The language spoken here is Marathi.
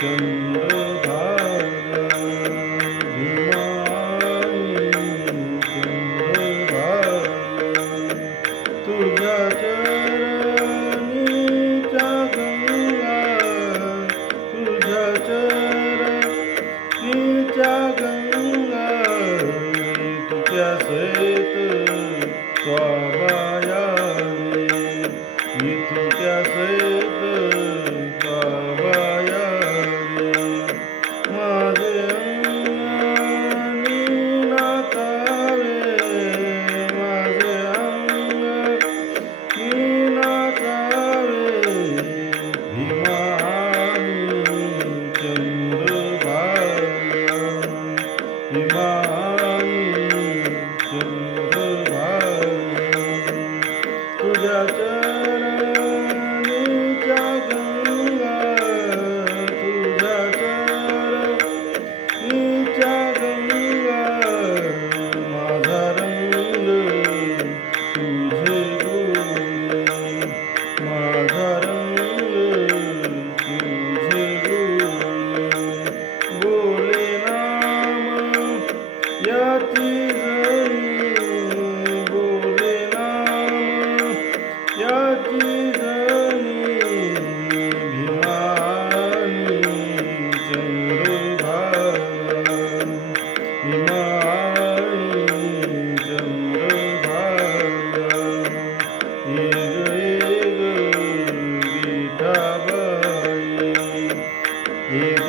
चंद्रभागा भीमानी चंद्रभागा तुझ्या चरणीच्या गंगा तुझ्या चरणीच्या गंगा तुझ्या सहित स्वाभायावे तुझ्या सहित स्वाभायावे माझे अंगणी नाचावे माझे अंगणी नाचावे भीमानी चंद्रभागा भीमानी चंद्रभागा तुझ्या चरणीच्या गंगा तुझ्या चरणीच्या गंगा माझा रंग तुझे बोले माझा रंग तुझे बोले नाम याची जणी बोले नाम याची जणी भीमानी चंद्रभागा भीमानी चंद्रभागा एक एक विठाबाई एक